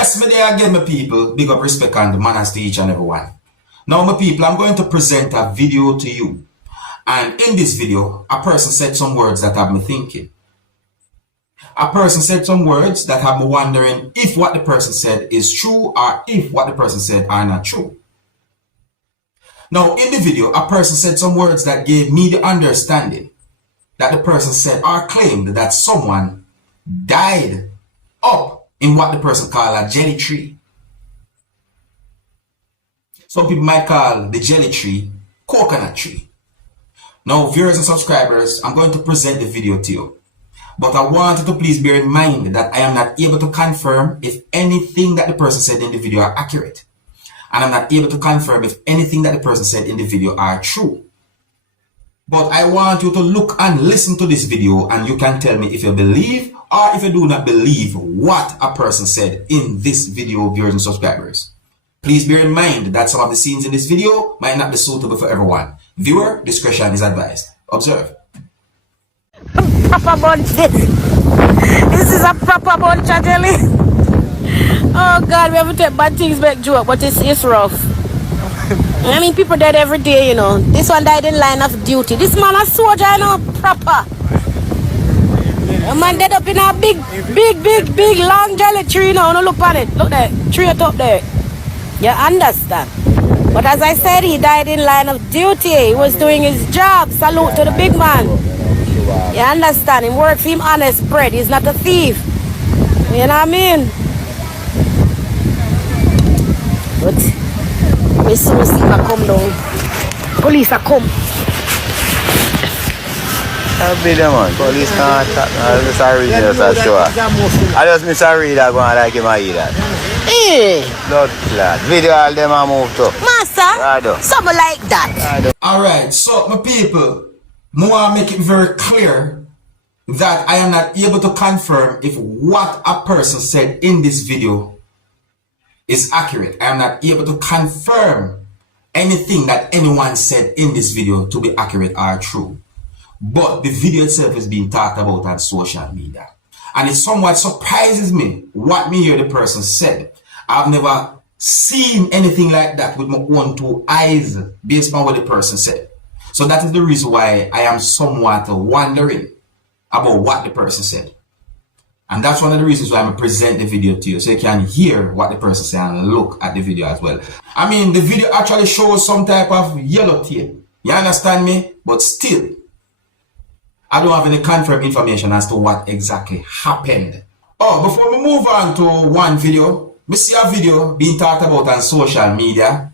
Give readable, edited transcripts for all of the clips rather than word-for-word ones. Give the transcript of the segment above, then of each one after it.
Yes, me there again, my people. Big up, respect, and manners to each and every one. Now, my people, I'm going to present a video to you. And in this video, a person said some words that have me thinking. A person said some words that have me wondering if what the person said is true or if what the person said are not true. Now, in the video, a person said some words that gave me the understanding that the person said or claimed that someone died up in what the person called a jelly tree. Some people might call the jelly tree coconut tree. Now, viewers and subscribers, I'm going to present the video to you. But I want you to please bear in mind that I am not able to confirm if anything that the person said in the video are accurate. And I'm not able to confirm if anything that the person said in the video are true. But I want you to look and listen to this video and you can tell me if you believe or if you do not believe what a person said in this video, viewers and subscribers. Please bear in mind that some of the scenes in this video might not be suitable for everyone. Viewer discretion is advised. Observe. Proper bunch. This is a proper bunch of jelly. Oh God, we have to take bad things back joke, but it's rough. I mean, people dead every day, you know. This one died in line of duty. This man a soldier, you know, proper. A man dead up in a big long jelly tree, you know. No, look at it. Look there, tree up there. You understand? But as I said, he died in line of duty. He was doing his job. Salute to the big man. You understand? He works him honest bread. He's not a thief. You know what I mean? But we soon see him come down. Police are come. I'll be there, man. Police can't attack me. I just read it, that's sure. I just miss a read that going like him I eat that. Hey! Blood clot. Video all them I moved to. Master, something like that. Alright, so my people, I want to make it very clear that I am not able to confirm if what a person said in this video is accurate. I am not able to confirm anything that anyone said in this video to be accurate or true. But the video itself is being talked about on social media. And it somewhat surprises me what me hear the person said. I've never seen anything like that with my own two eyes based on what the person said. So that is the reason why I am somewhat wondering about what the person said. And that's one of the reasons why I'm present the video to you, so you can hear what the person said and look at the video as well. I mean, the video actually shows some type of yellow tape. You understand me? But still, I don't have any confirmed information as to what exactly happened. Oh, before we move on to one video, we see a video being talked about on social media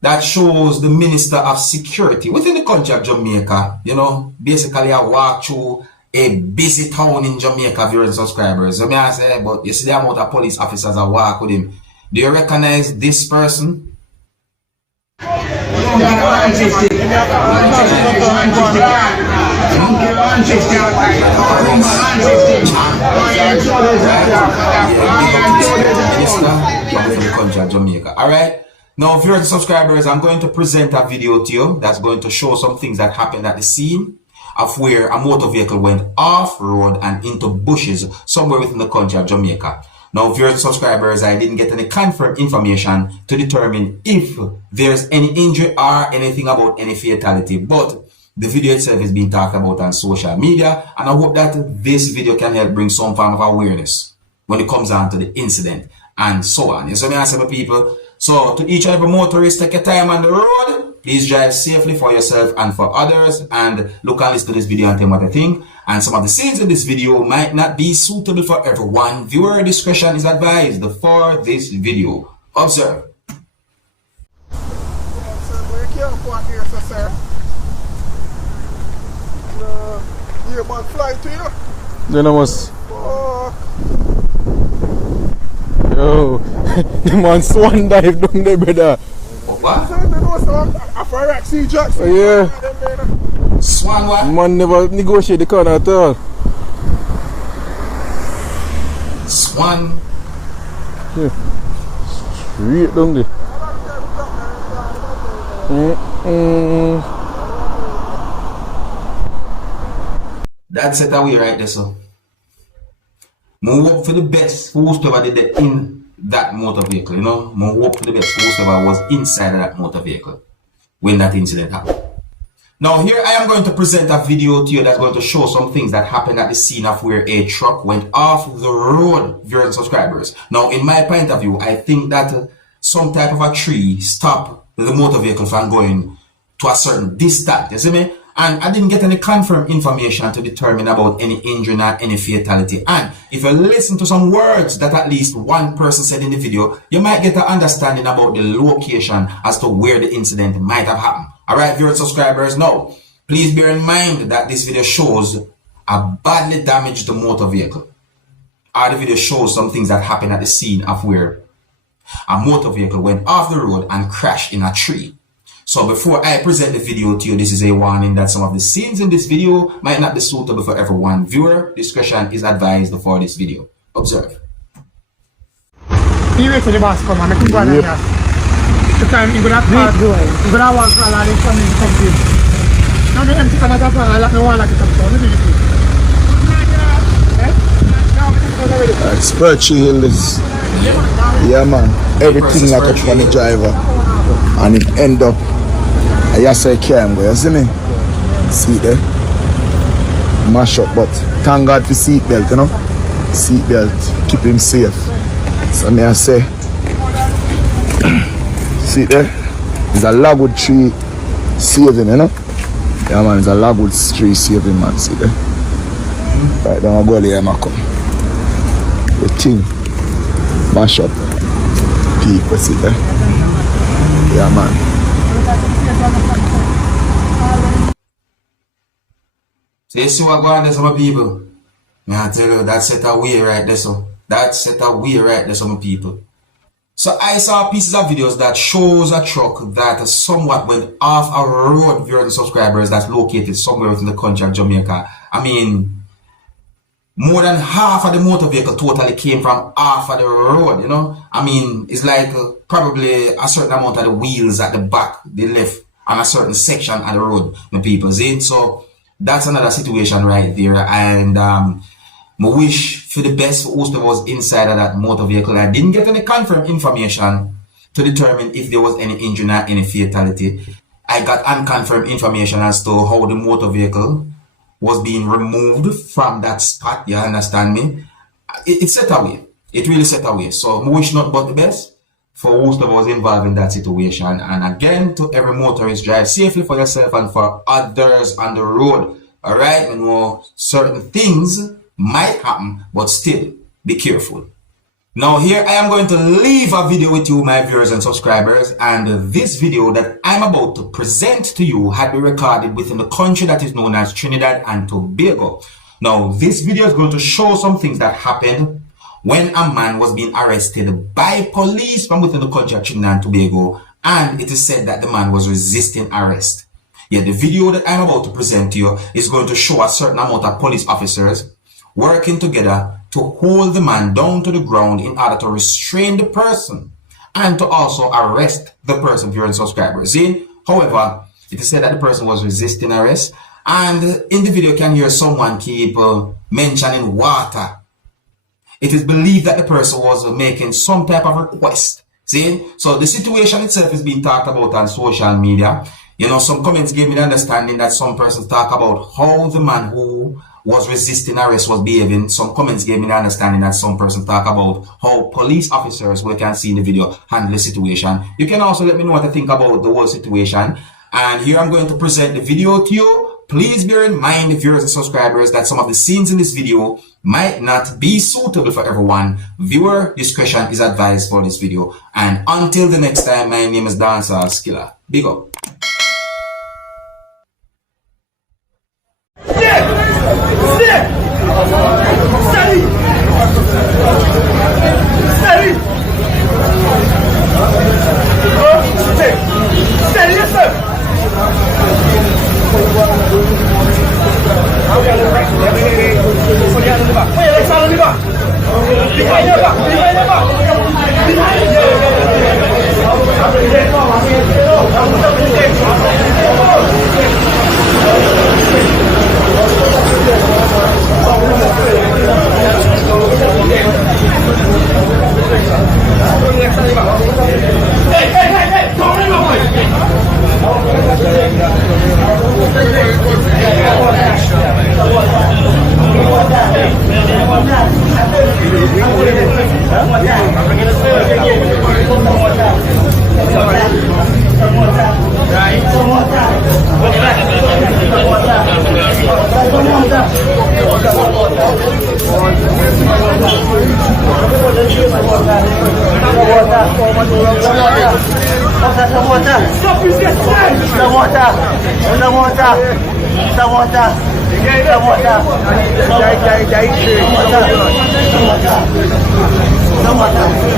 that shows the Minister of Security within the country of Jamaica, you know, basically I walk through a busy town in Jamaica, viewers and subscribers. So I say, but you see the amount of police officers that walk with him. Do you recognize this person? Jamaica. Alright, now viewers and subscribers, I'm going to present a video to you that's going to show some things that happened at the scene of where a motor vehicle went off road and into bushes somewhere within the country of Jamaica. Now, viewers and subscribers, I didn't get any confirmed information to determine if there's any injury or anything about any fatality, but the video itself is being talked about on social media, and I hope that this video can help bring some form of awareness when it comes down to the incident and so on. You see me, I say, my people. So, to each and every motorist, take your time on the road. Please drive safely for yourself and for others, and look and listen to this video and tell me what you think. And some of the scenes in this video might not be suitable for everyone. Viewer discretion is advised for this video. Observe. Then I was. Yo, the man swan dive down there, brother. What? Yeah. Swan what? Man never negotiate the corner at all. Swan. Yeah. Straight down there. That's it away right there, so. Move up for the best. Who's ever did the in that motor vehicle, you know. I hope for the best whoever was inside of that motor vehicle when that incident happened. Now here I am going to present a video to you that's going to show some things that happened at the scene of where a truck went off the road, viewers and subscribers. Now in my point of view, I think that some type of a tree stopped the motor vehicle from going to a certain distance, you see me? And I didn't get any confirmed information to determine about any injury or any fatality. And if you listen to some words that at least one person said in the video, you might get an understanding about the location as to where the incident might have happened. Alright, viewers, subscribers, now, please bear in mind that this video shows a badly damaged motor vehicle. Or the video shows some things that happened at the scene of where a motor vehicle went off the road and crashed in a tree. So before I present the video to you, this is a warning that some of the scenes in this video might not be suitable for everyone. Viewer discretion is advised for this video. Observe. He wait for the boss come and I can go on here. The time he gonna walk for a lot of family to come in. Now the empty canada for a lot no one like it come down. Spur hill is, yeah man, everything like touch on the driver and it end up, I say can't go, you see me? See there? Mash up, but thank God for seatbelt, you know? Seatbelt, keep him safe. So me I say, see there? There's a logwood tree saving, you know? Yeah man, there's a logwood tree saving, man, see there? Right, then I'll go there and I'll come. The thing, mash up, people, see there? Yeah man. So you see what going on there, some people? I tell you, that set away right there, so. That set away right there, some people. So I saw pieces of videos that shows a truck that somewhat went off a road, viewers and subscribers, that's located somewhere within the country of Jamaica. I mean, more than half of the motor vehicle totally came from off of the road, you know. I mean, it's like probably a certain amount of the wheels at the back, they left on a certain section of the road, the people see. So that's another situation right there. And I wish for the best for most of us inside of that motor vehicle. I didn't get any confirmed information to determine if there was any injury or any fatality. I got unconfirmed information as to how the motor vehicle was being removed from that spot, you understand me? It set away. It really set away. So I wish not but the best for most of us involved in that situation. And again, to every motorist, drive safely for yourself and for others on the road. Alright, you know, certain things might happen, but still be careful. Now here I am going to leave a video with you, my viewers and subscribers, and this video that I'm about to present to you had been recorded within the country that is known as Trinidad and Tobago. Now this video is going to show some things that happened when a man was being arrested by police from within the country of Trinidad and Tobago, and it is said that the man was resisting arrest. Yet the video that I'm about to present to you is going to show a certain amount of police officers working together to hold the man down to the ground in order to restrain the person and to also arrest the person, viewers and subscribers. See? However, it is said that the person was resisting arrest, and in the video you can hear someone keep mentioning water. It is believed that the person was making some type of request. See? So the situation itself is being talked about on social media. You know, some comments gave me the understanding that some persons talk about how the man who was resisting arrest was behaving. Some comments gave me the understanding that some person talk about how police officers, we can see in the video, handle the situation. You can also let me know what I think about the whole situation. And here I'm going to present the video to you. Please bear in mind, viewers and subscribers, that some of the scenes in this video might not be suitable for everyone. Viewer discretion is advised for this video. And until the next time, my name is Dancehall Skilla. Big up. Thank you. Water.